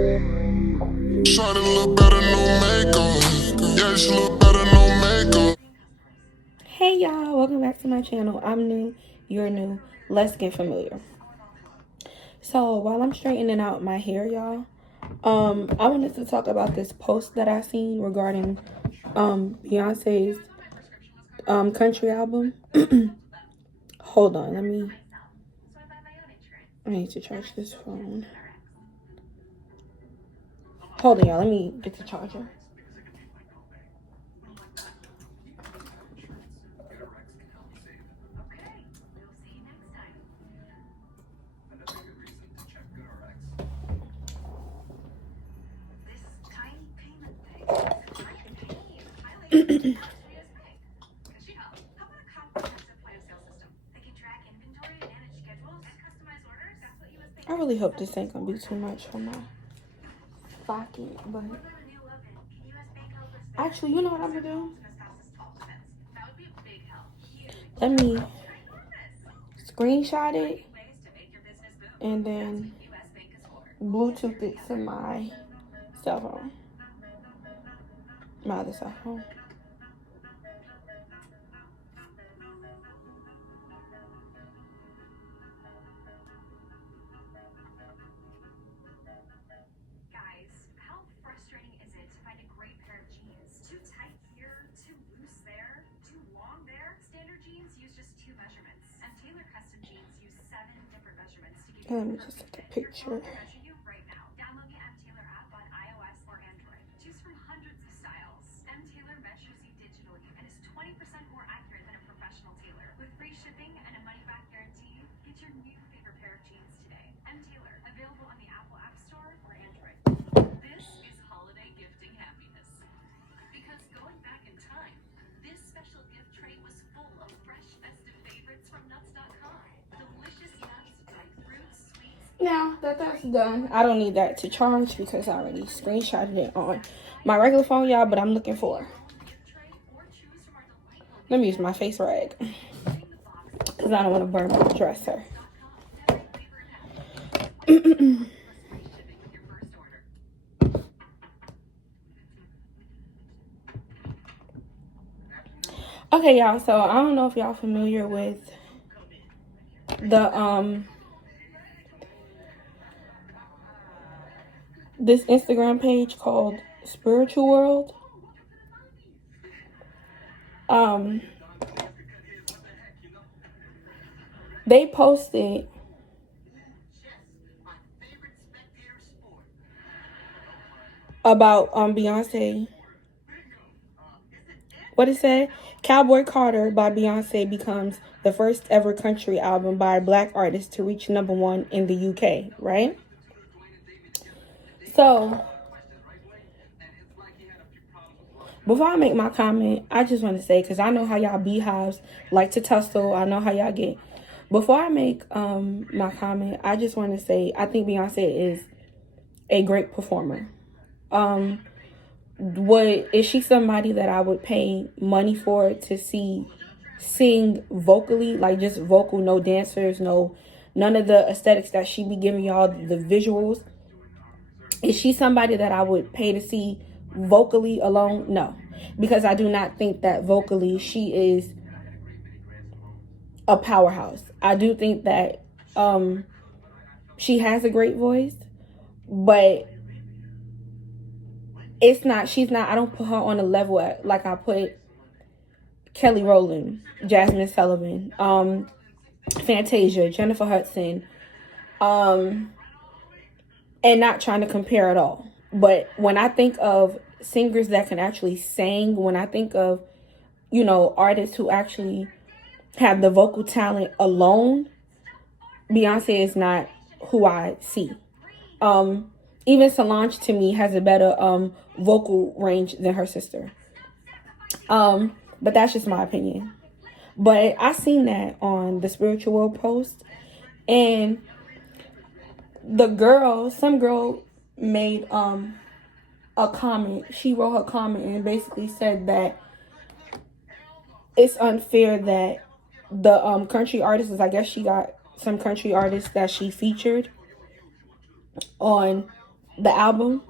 Shawty look better, no makeup. Yeah, she look better, no makeup. Hey y'all, welcome back to my channel. I'm new, you're new. Let's get familiar. So while I'm straightening out my hair, y'all, I wanted to talk about this post that I seen regarding Beyonce's country album. Hold on, I need to charge this phone. Hold on, y'all, let me get the charger. I really hope this ain't gonna be too much for my pocket, but actually, you know what I'm gonna do? Let me screenshot it and then Bluetooth it to my cell phone, my other cell phone. Let me just take a picture. Now that that's done, I don't need that to charge because I already screenshotted it on my regular phone, y'all, but I'm looking for, let me use my face rag because I don't want to burn my dresser. Okay, y'all, so I don't know if y'all familiar with the this Instagram page called Spiritual World. They posted about Beyonce. What it said? Cowboy Carter by Beyonce becomes the first ever country album by a black artist to reach #1 in the UK, right? So before I make my comment, I just want to say, because I know how y'all beehives like to tussle. I know how y'all get. Before I make my comment, I just want to say I think Beyonce is a great performer. Is she somebody that I would pay money for to see sing vocally, like just vocal, no dancers, none of the aesthetics that she be giving y'all, the visuals? Is she somebody that I would pay to see vocally alone? No, because I do not think that vocally she is a powerhouse. I do think that she has a great voice, but she's not, I don't put her on a level like I put Kelly Rowland, Jasmine Sullivan, Fantasia, Jennifer Hudson, and not trying to compare at all. But when I think of singers that can actually sing, when I think of, artists who actually have the vocal talent alone, Beyonce is not who I see. Even Solange to me has a better vocal range than her sister. But that's just my opinion. But I seen that on the Spiritual World post, and some girl made a comment. She wrote her comment and basically said that it's unfair that the country artists, I guess she got some country artists that she featured on the album.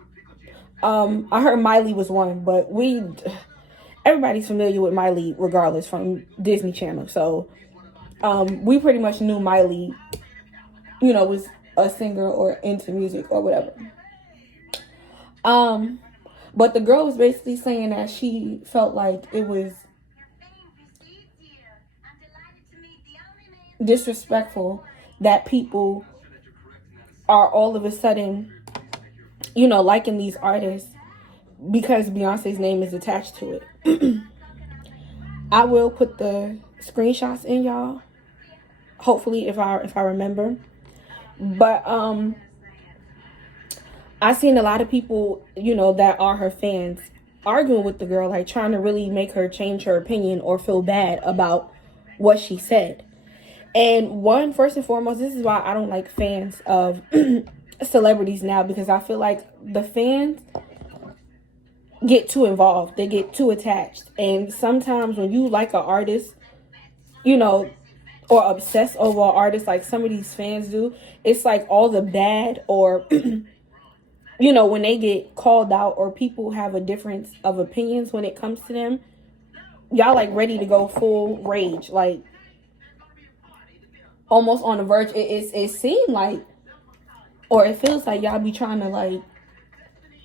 I heard Miley was one, but everybody's familiar with Miley regardless from Disney Channel. So we pretty much knew Miley, was a singer or into music or whatever. But the girl was basically saying that she felt like it was disrespectful that people are all of a sudden, liking these artists because Beyonce's name is attached to it. I will put the screenshots in, y'all. Hopefully, if I remember. But I seen a lot of people, that are her fans arguing with the girl, like trying to really make her change her opinion or feel bad about what she said. And first and foremost, this is why I don't like fans of celebrities now, because I feel like the fans get too involved. They get too attached. And sometimes when you like an artist, or obsess over an artist like some of these fans do, it's like all the bad or, when they get called out or people have a difference of opinions when it comes to them, y'all like ready to go full rage, like almost on the verge. It seemed like, or it feels like y'all be trying to like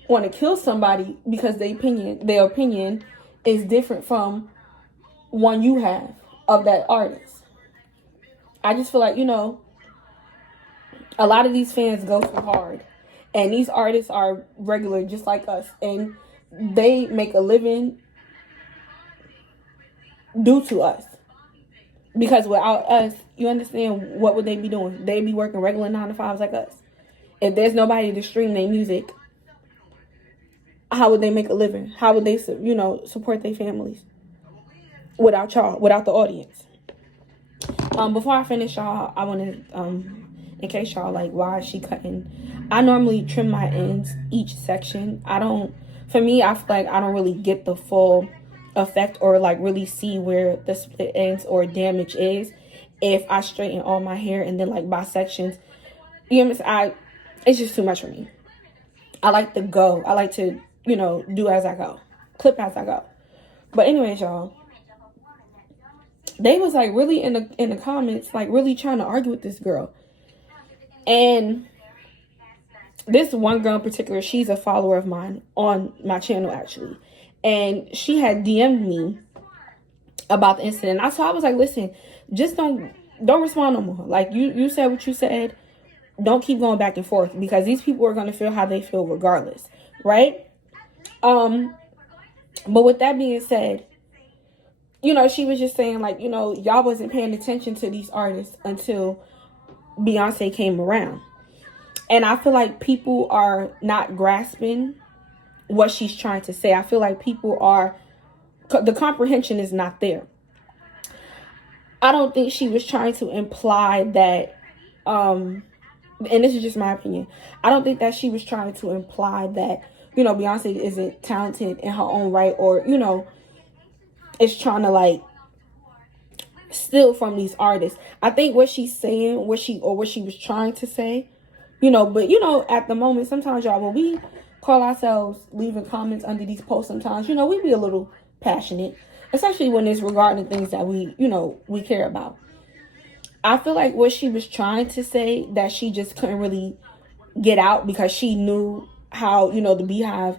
want to kill somebody because their opinion is different from one you have of that artist. I just feel like, a lot of these fans go too hard. And these artists are regular just like us. And they make a living due to us. Because without us, you understand, what would they be doing? They'd be working regular 9 to 5s like us. If there's nobody to stream their music, how would they make a living? How would they, support their families? Without y'all, without the audience. Before I finish, y'all, I want to, in case y'all like, why is she cutting? I normally trim my ends each section. For me, I feel like I don't really get the full effect or like really see where the split ends or damage is if I straighten all my hair and then like by sections. It's just too much for me. I like to go. I like to, do as I go. Clip as I go. But anyways, y'all, they was like really in the comments, like really trying to argue with this girl. And this one girl in particular, she's a follower of mine on my channel actually. And she had DM'd me about the incident. So I was like, listen, just don't respond no more. Like you said what you said. Don't keep going back and forth because these people are going to feel how they feel regardless. Right? But with that being said, she was just saying like, y'all wasn't paying attention to these artists until Beyonce came around. And I feel like people are not grasping what she's trying to say. I feel like the comprehension is not there. I don't think she was trying to imply that, and this is just my opinion, I don't think that she was trying to imply that, Beyonce isn't talented in her own right or, is trying to like steal from these artists. I think what she's saying, what she was trying to say, but at the moment, sometimes y'all, when we call ourselves leaving comments under these posts, sometimes, we be a little passionate, especially when it's regarding things that we care about. I feel like what she was trying to say that she just couldn't really get out because she knew how, the Beehive,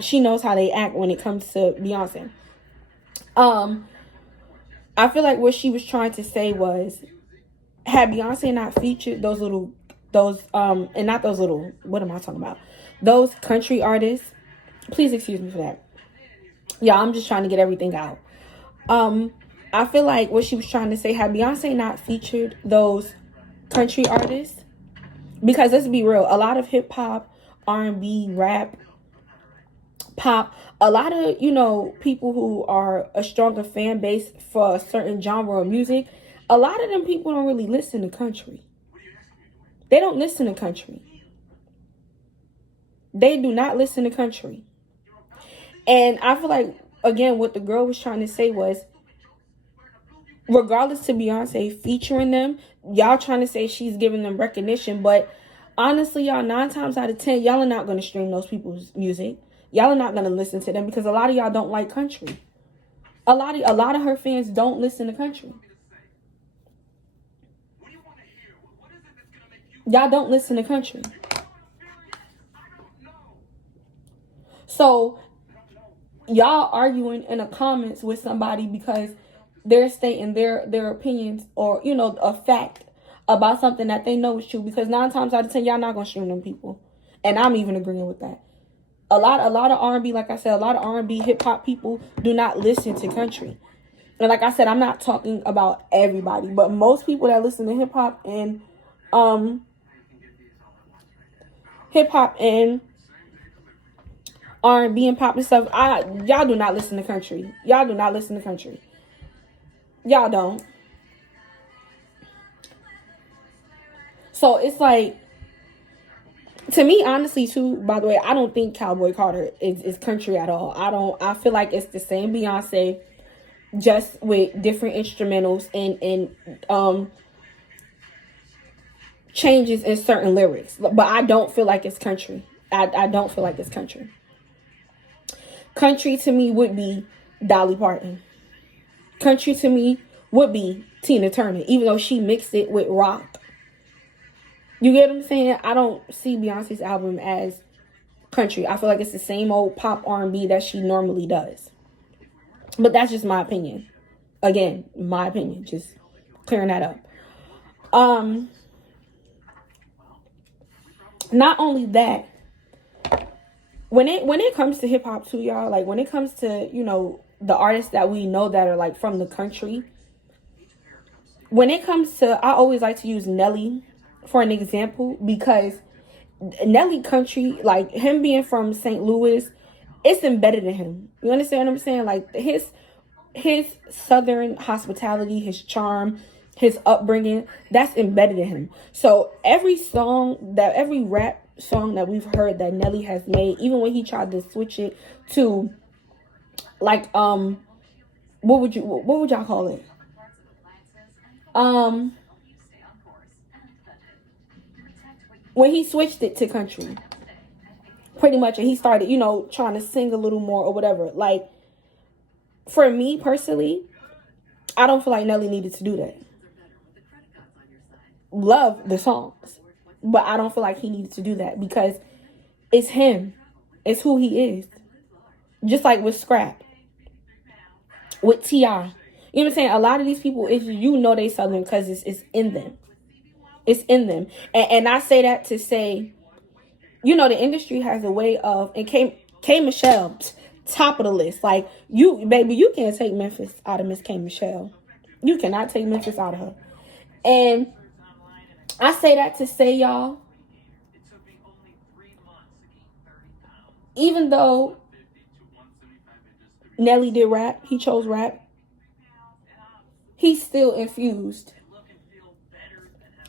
she knows how they act when it comes to Beyonce. I feel like what she was trying to say was, had Beyonce not featured those country artists, please excuse me for that. Yeah, I'm just trying to get everything out. I feel like what she was trying to say, had Beyonce not featured those country artists, because let's be real, a lot of hip hop, R&B, rap, pop, a lot of, people who are a stronger fan base for a certain genre of music, a lot of them people don't really listen to country. They don't listen to country. They do not listen to country. And I feel like, again, what the girl was trying to say was, regardless to Beyonce featuring them, y'all trying to say she's giving them recognition, but honestly, y'all, 9 times out of 10, y'all are not going to stream those people's music. Y'all are not going to listen to them because a lot of y'all don't like country. A lot of her fans don't listen to country. Y'all don't listen to country. So y'all arguing in the comments with somebody because they're stating their opinions or, you know, a fact about something that they know is true, because 9 times out of 10 y'all not gonna stream them people, and I'm even agreeing with that. A lot of R&B, like I said, a lot of R&B hip hop people do not listen to country. And like I said, I'm not talking about everybody, but most people that listen to hip hop and R&B and pop and stuff, y'all do not listen to country. Y'all do not listen to country. Y'all don't. So it's like, to me, honestly, too, by the way, I don't think Cowboy Carter is country at all. I feel like it's the same Beyonce, just with different instrumentals and changes in certain lyrics. But I don't feel like it's country. I don't feel like it's country. Country to me would be Dolly Parton. Country to me would be Tina Turner, even though she mixed it with rock. You get what I'm saying? I don't see Beyonce's album as country. I feel like it's the same old pop R&B that she normally does. But that's just my opinion. Again, my opinion. Just clearing that up. Not only that, when it comes to hip hop too, y'all, like when it comes to, you know, the artists that we know that are like from the country, when it comes to, I always like to use Nelly for an example, because Nelly country, like him being from St. Louis, it's embedded in him. You understand what I'm saying? Like his southern hospitality, his charm, his upbringing, that's embedded in him. So every rap song that we've heard that Nelly has made, even when he tried to switch it to like what would y'all call it? When he switched it to country, pretty much, and he started, you know, trying to sing a little more or whatever. Like, for me personally, I don't feel like Nelly needed to do that. Love the songs, but I don't feel like he needed to do that because it's him. It's who he is. Just like with Scrap, with T.I. You know what I'm saying? A lot of these people, if you know they Southern because it's in them. It's in them. And I say that to say, you know, the industry has a way of, and K Michelle, top of the list. Like, you can't take Memphis out of Miss K Michelle. You cannot take Memphis out of her. And I say that to say, y'all, even though Nelly did rap, he chose rap, he still infused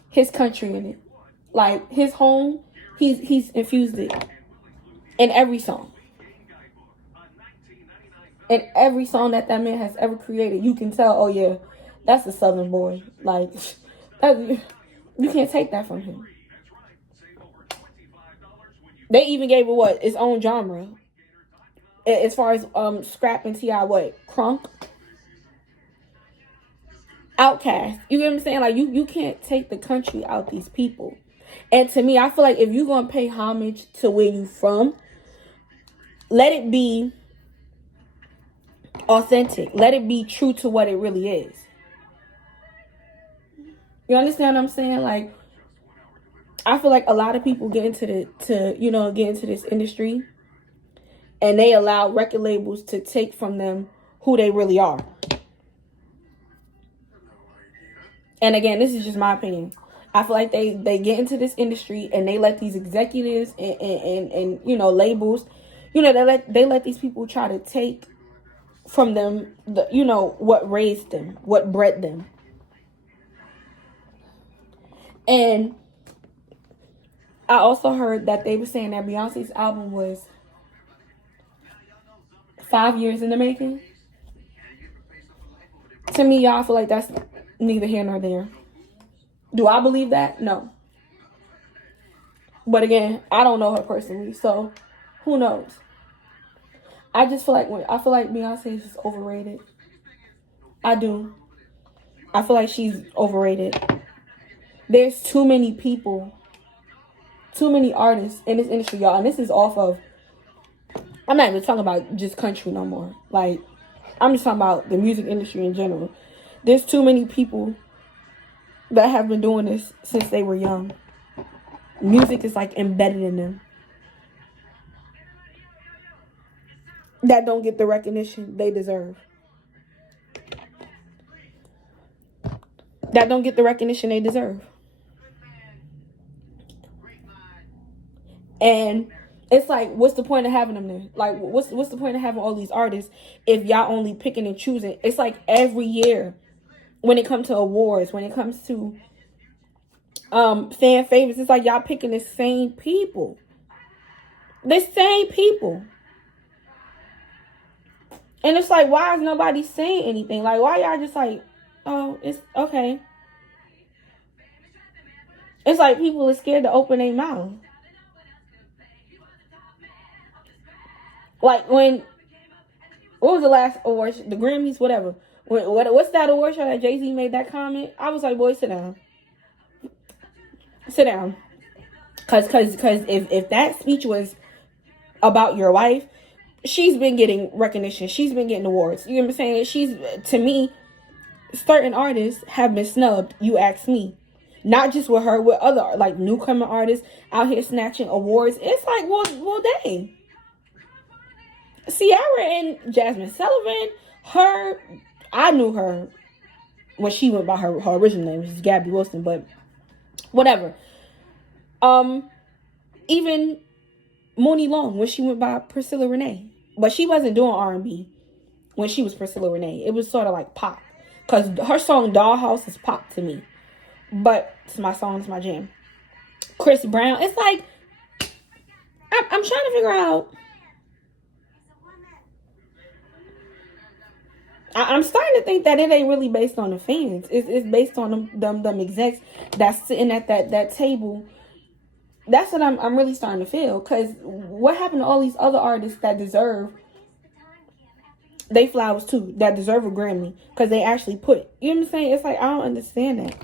his country in it. Like, his home, he's infused it in every song. In every song that man has ever created, you can tell, oh yeah, that's a Southern boy. Like, you can't take that from him. They even gave it its own genre. As far as Scrap and T.I., Crunk, Outkast. You get what I'm saying? Like, you can't take the country out these people. And to me, I feel like if you're going to pay homage to where you from, let it be authentic. Let it be true to what it really is. You understand what I'm saying? Like, I feel like a lot of people get into this industry, and they allow record labels to take from them who they really are. And again, this is just my opinion. I feel like they get into this industry and they let these executives and you know, labels, you know, they let these people try to take from them you know, what raised them, what bred them. And I also heard that they were saying that Beyonce's album was 5 years in the making. To me, y'all, I feel like that's neither here nor there. Do I believe that? No. But again, I don't know her personally, so who knows? I just feel like Beyonce is just overrated. I do. I feel like she's overrated. There's too many people, too many artists in this industry, y'all. And this is off of, I'm not even talking about just country no more. Like, I'm just talking about the music industry in general. There's too many people that have been doing this since they were young. Music is like embedded in them. That don't get the recognition they deserve. That don't get the recognition they deserve. And it's like, what's the point of having them there? Like, what's the point of having all these artists if y'all only picking and choosing? It's like every year when it comes to awards, when it comes to fan favorites, it's like y'all picking the same people. The same people. And it's like, why is nobody saying anything? Like, why y'all just like, oh, it's okay. It's like people are scared to open their mouth. Like what was the last award? The Grammys, whatever. What's that award show that Jay-Z made that comment? I was like, boy, sit down. Sit down. Cause if that speech was about your wife, she's been getting recognition. She's been getting awards. You know what I'm saying? To me, certain artists have been snubbed. You ask me. Not just with her, with other like newcomer artists out here snatching awards. It's like, well, dang. Ciara and Jasmine Sullivan, I knew her when she went by her original name, which is Gabby Wilson, but whatever. Even Monie Long when she went by Priscilla Renee, but she wasn't doing R&B when she was Priscilla Renee. It was sort of like pop, because her song Dollhouse is pop to me, but it's my song, it's my jam. Chris Brown, it's like I'm trying to figure out. I'm starting to think that it ain't really based on the fans. It's based on them execs that's sitting at that table. That's what I'm really starting to feel. Because what happened to all these other artists that deserve they flowers too, that deserve a Grammy because they actually put, you know what I'm saying? It's like, I don't understand that.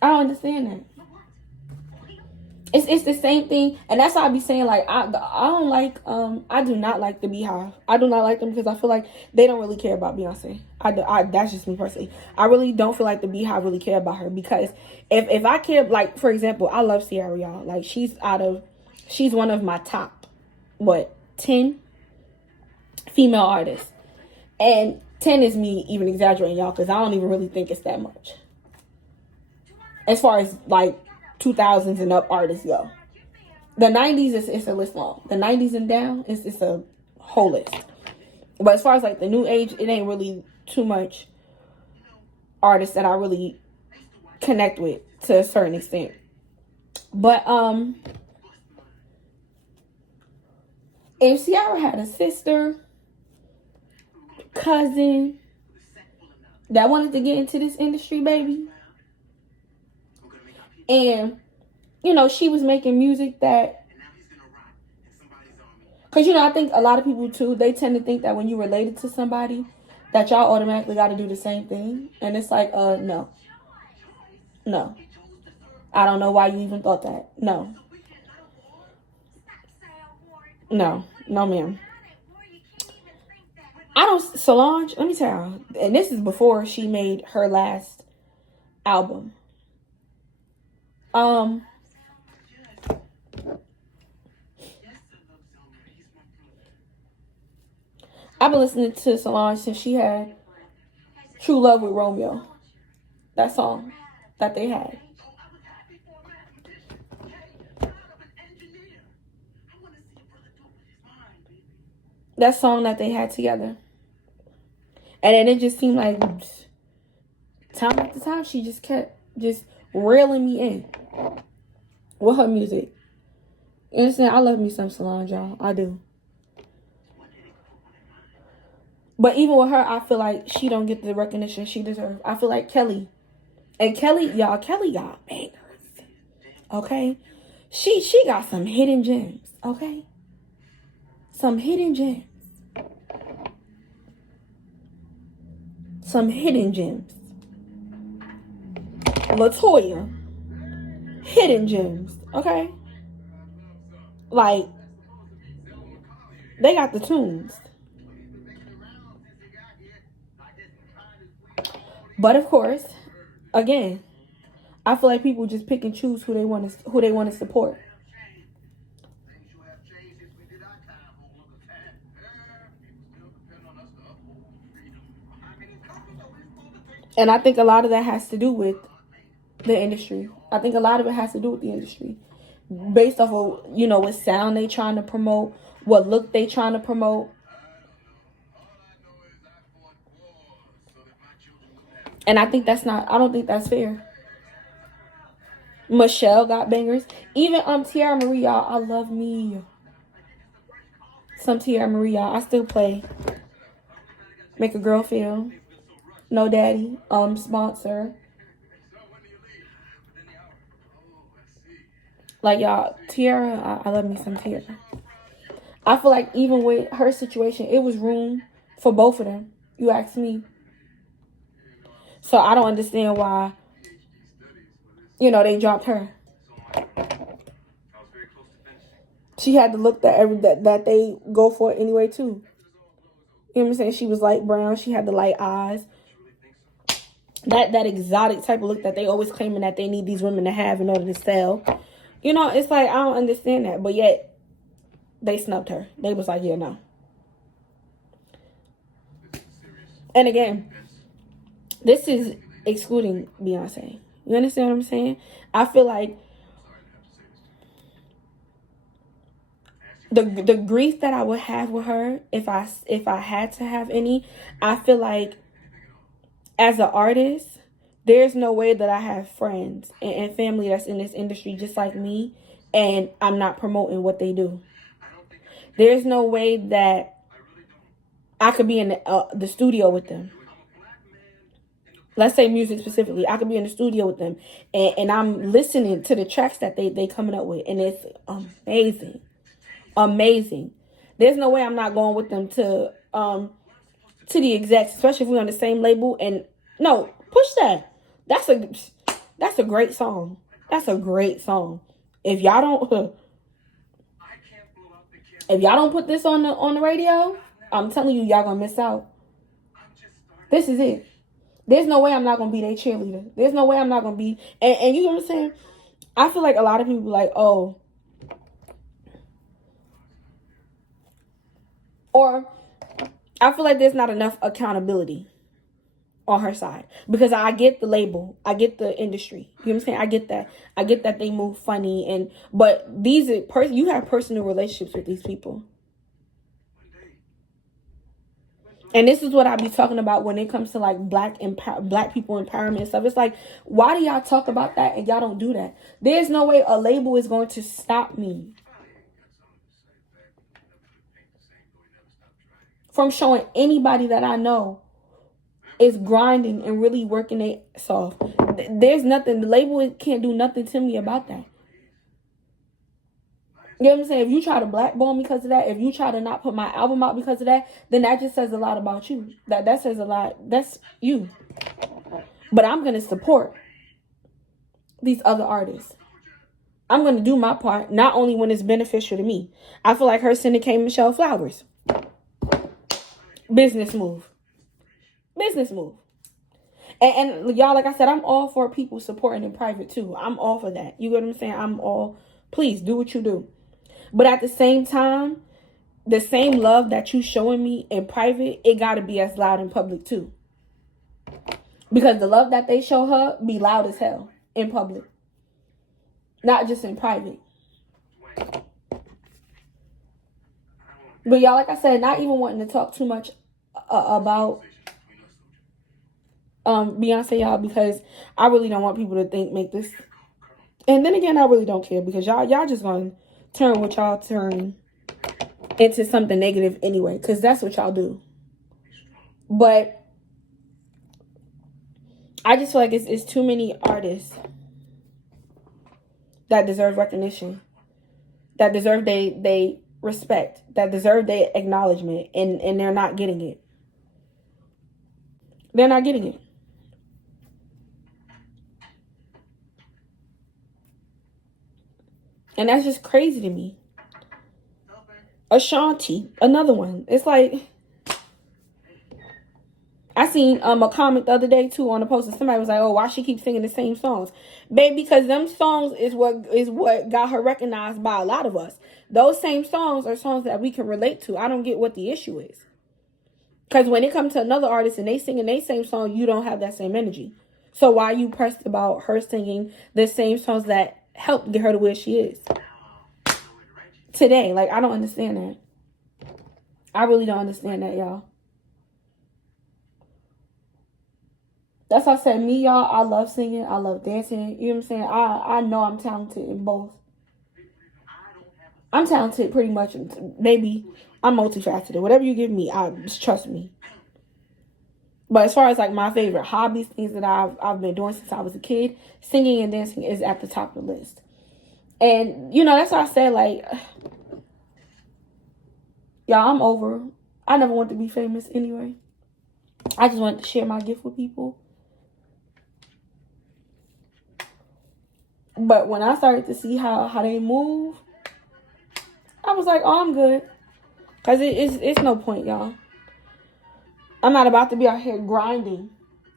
I don't understand that. It's the same thing, and that's why I be saying, like, I don't like, I do not like the Beehive. I do not like them because I feel like they don't really care about Beyonce. That's just me personally. I really don't feel like the Beehive really care about her, because if I care, like, for example, I love Ciara, y'all. Like, she's one of my top, 10 female artists. And 10 is me even exaggerating, y'all, because I don't even really think it's that much. As far as, like, 2000s and up artists go. The 90s is a list long. The 90s and down is a whole list. But as far as like the new age, it ain't really too much artists that I really connect with to a certain extent. But if Ciara had a sister, cousin that wanted to get into this industry, baby, and, you know, she was making music that, because, you know, I think a lot of people, too, they tend to think that when you related to somebody, that y'all automatically got to do the same thing. And it's like, no. No. I don't know why you even thought that. No. No. No, ma'am. Solange, let me tell you, and this is before she made her last album. I've been listening to Solange since she had True Love with Romeo. That song that they had. That song that they had together. And then it just seemed like time after time she just kept reeling me in with her music. You understand? I love me some Solange, y'all. I do. But even with her, I feel like she don't get the recognition she deserves. I feel like Kelly. And Kelly, y'all, Kelly got bangers. okay? She got some hidden gems, okay? Some hidden gems. Some hidden gems. LaToya, hidden gems, okay? Like, they got the tunes. But of course, again, I feel like people just pick and choose who they want to support. And I think a lot of that has to do with the industry. I think a lot of it has to do with the industry. Based off of, what sound they trying to promote, what look they trying to promote. And I don't think that's fair. Michelle got bangers. Even Tiara Marie, y'all, I love me some Tiara Marie, y'all. I still play Make a Girl Feel. No Daddy, sponsor. Like, y'all, Tiara, I love me some Tiara. I feel like even with her situation, it was room for both of them. You ask me. So I don't understand why, they dropped her. She had the look that they go for anyway, too. You know what I'm saying? She was light brown. She had the light eyes. That exotic type of look that they always claiming that they need these women to have in order to sell. It's like, I don't understand that. But yet, they snubbed her. They was like, yeah, no. And again, this is excluding Beyonce. You understand what I'm saying? I feel like the grief that I would have with her, if I had to have any, I feel like as an artist, there's no way that I have friends and family that's in this industry just like me, and I'm not promoting what they do. There's no way that I could be in the studio with them. Let's say music specifically. I could be in the studio with them, and I'm listening to the tracks that they coming up with, and it's amazing. Amazing. There's no way I'm not going with them to the execs, especially if we're on the same label. And no, push that. That's a great song. That's a great song. If y'all don't put this on the radio, I'm telling you, y'all gonna miss out. This is it. There's no way I'm not gonna be their cheerleader. There's no way I'm not gonna be. And you know what I'm saying? I feel like a lot of people like, oh, or I feel like there's not enough accountability on her side, because I get the label, I get the industry. You know what I'm saying? I get that they move funny, but these are you have personal relationships with these people. And this is what I be talking about when it comes to like black people empowerment and stuff. It's like, why do y'all talk about that and y'all don't do that? There's no way a label is going to stop me from showing anybody that I know is grinding and really working their ass off. There's nothing. The label can't do nothing to me about that. You know what I'm saying? If you try to blackball me because of that, if you try to not put my album out because of that, then that just says a lot about you. That says a lot. That's you. But I'm going to support these other artists. I'm going to do my part, not only when it's beneficial to me. I feel like her syndicating Michelle flowers. Business move. Business move. And y'all, like I said, I'm all for people supporting in private too. I'm all for that. You get what I'm saying? Please do what you do. But at the same time, the same love that you showing me in private, it got to be as loud in public too. Because the love that they show her be loud as hell in public. Not just in private. But y'all, like I said, not even wanting to talk too much about Beyonce, y'all, because I really don't want people to make this. And then again, I really don't care, because y'all just gonna turn what y'all turn into something negative anyway, because that's what y'all do. But I just feel like it's too many artists that deserve recognition, that deserve they respect, that deserve their acknowledgement, and they're not getting it. They're not getting it. And that's just crazy to me. Ashanti, another one. It's like, I seen a comment the other day too on a post, and somebody was like, "Oh, why she keep singing the same songs?" Babe, because them songs is what got her recognized by a lot of us. Those same songs are songs that we can relate to. I don't get what the issue is. Because when it comes to another artist and they singing their same song, you don't have that same energy. So why are you pressed about her singing the same songs that helped get her to where she is today? Like, I don't understand that. I really don't understand that, y'all. That's why I said, me, y'all, I love singing. I love dancing. You know what I'm saying? I know I'm talented in both. I'm talented pretty much. Maybe I'm multifaceted. Whatever you give me, just trust me. But as far as like my favorite hobbies, things that I've been doing since I was a kid, singing and dancing is at the top of the list. And, you know, that's why I said, like, y'all, I'm over. I never wanted to be famous anyway. I just wanted to share my gift with people. But when I started to see how they move, I was like, oh, I'm good. Because it's no point, y'all. I'm not about to be out here grinding.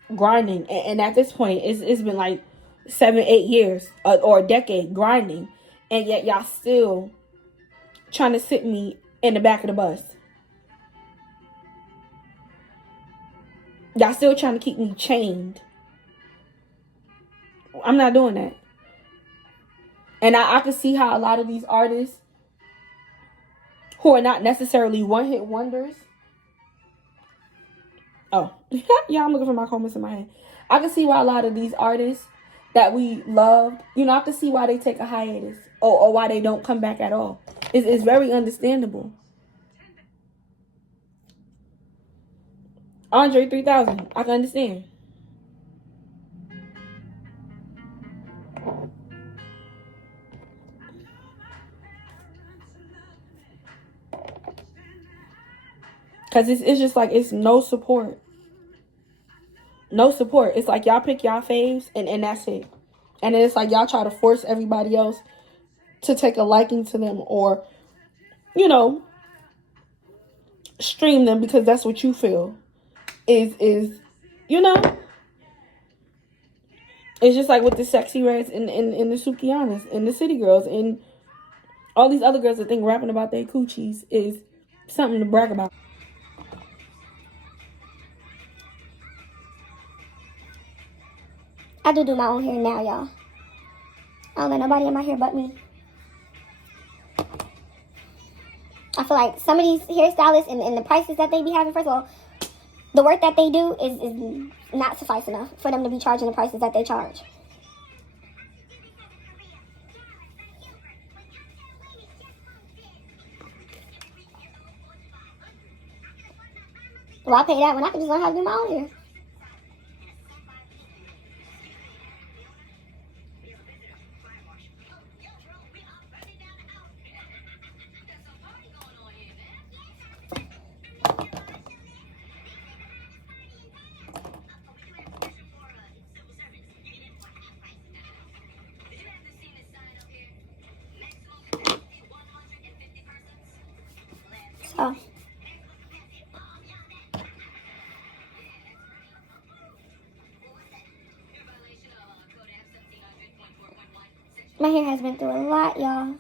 And at this point, it's been like 7-8 years or a decade grinding. And yet y'all still trying to sit me in the back of the bus. Y'all still trying to keep me chained. I'm not doing that. And I can see how a lot of these artists who are not necessarily one-hit wonders. Oh, yeah, I'm looking for my comments in my head. I can see why a lot of these artists that we loved, you know, I can see why they take a hiatus or why they don't come back at all. It's very understandable. Andre 3000, I can understand. Because it's just like, it's no support. No support. It's like y'all pick y'all faves and that's it. And then it's like y'all try to force everybody else to take a liking to them or, you know, stream them because that's what you feel is you know. It's just like with the Sexy Reds and the Sukianas and the City Girls and all these other girls that think rapping about their coochies is something to brag about. I do my own hair now, y'all. I don't let nobody in my hair but me. I feel like some of these hairstylists and the prices that they be having, first of all, the work that they do is not suffice enough for them to be charging the prices that they charge. Well, I pay that when I can just learn how to do my own hair. So, my hair has been through a lot, y'all.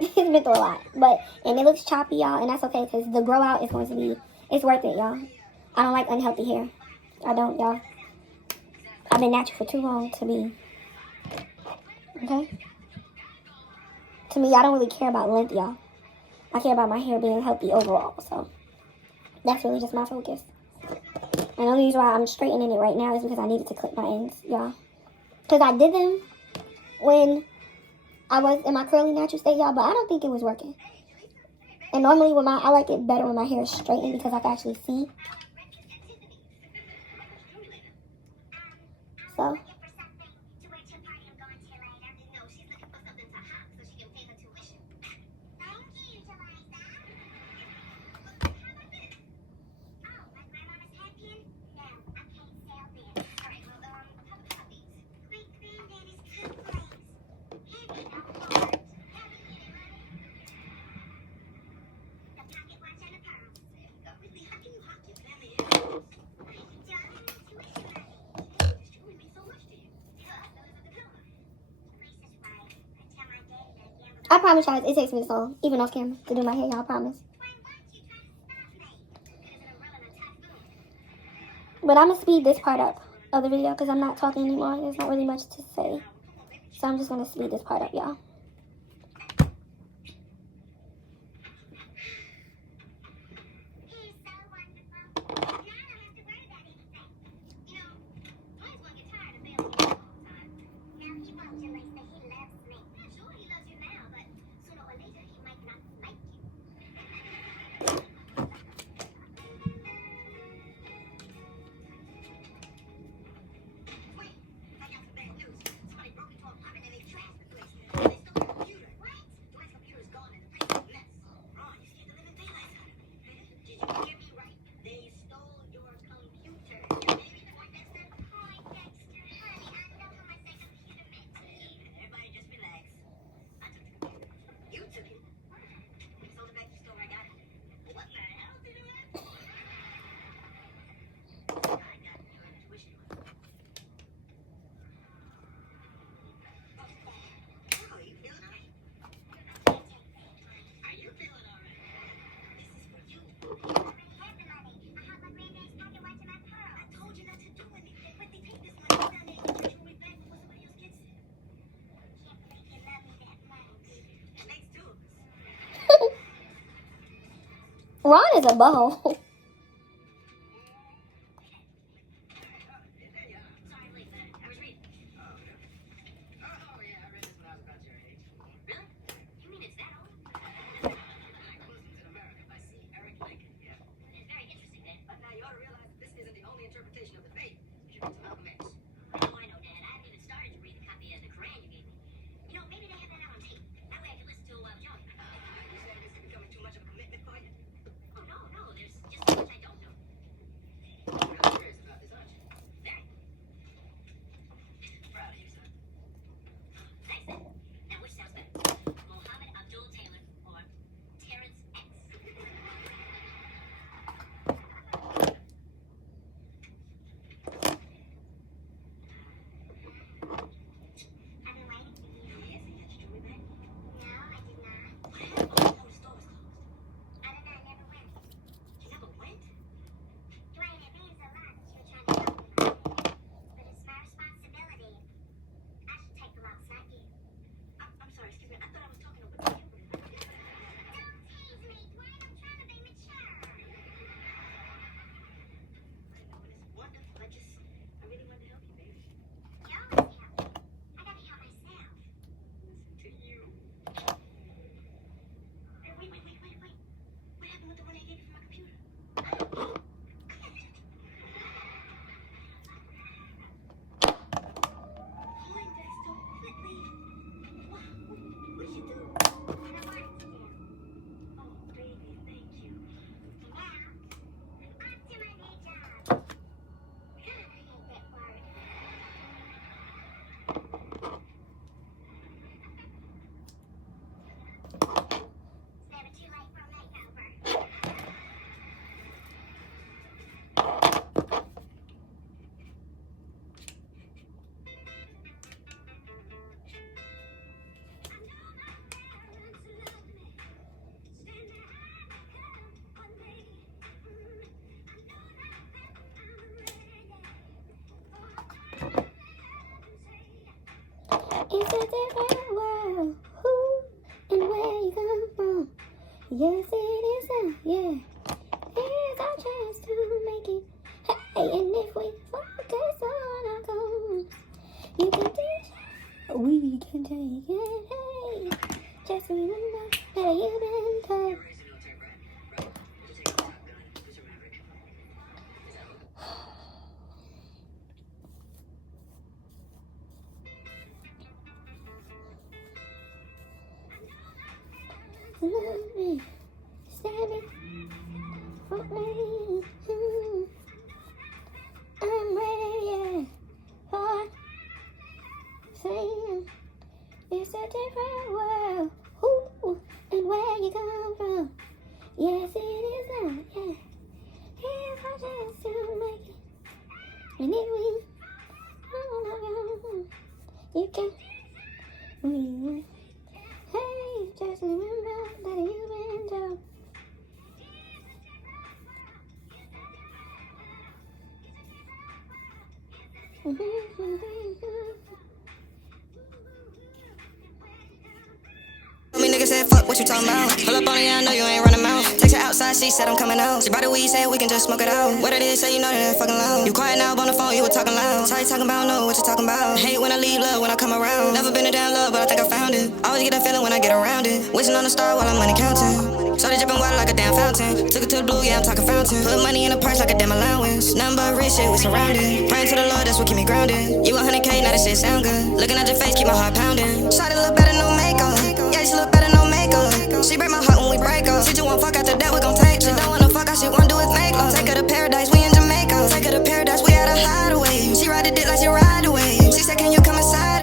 It's been through a lot. And it looks choppy, y'all, and that's okay because the grow out is going to be, it's worth it, y'all. I don't like unhealthy hair. I don't, y'all. I've been natural for too long to be, okay? To me, I don't really care about length, y'all. I care about my hair being healthy overall, so that's really just my focus. And the only reason why I'm straightening it right now is because I needed to clip my ends, y'all. Because I did them when I was in my curly natural state, y'all, but I don't think it was working. And normally I like it better when my hair is straightened because I can actually see. So, I promise y'all, it takes me so, even off camera, to do my hair, y'all, I promise. But I'm going to speed this part up of the video because I'm not talking anymore. There's not really much to say. So I'm just going to speed this part up, y'all. Ron is a butthole. It's a different world. Who and where you come from? Yes, it is. Yeah. Here's our chance to make it. Hey, and if we focus on our goals, you can teach. We can take it. Hey, just remember that you've been told. Love me, standing for me. I'm ready, yeah, for saying it's a different world. Who and where you come from? Yes, it is now, yeah. Here's our chance to make it. And if we, you can, we, hey. Just remember that you've been through. Me nigga said, fuck what you talking about. Pull up on it, yeah, I know you ain't running mouth. Text her outside, she said I'm coming out. She brought the weed, said we can just smoke it out. What it is, say you know that fucking loud. You quiet now, on the phone, you were talking loud. Sorry, talking about, know what you talking about. Hate when I leave, love when I come around. Never been a damn love, but I think I found it. Always get that feeling when I get around it. Wishing on a star while I'm money counting. Started dripping water like a damn fountain. Took it to the blue, yeah, I'm talking fountain. Put money in a purse like a damn allowance. Nothing but rich shit, we surrounded. Praying to the Lord, that's what keep me grounded. You 100K, now that shit sound good. Looking at your face, keep my heart pounding. Shawty look better, no makeup. Yeah, she look better, no makeup. She break my heart.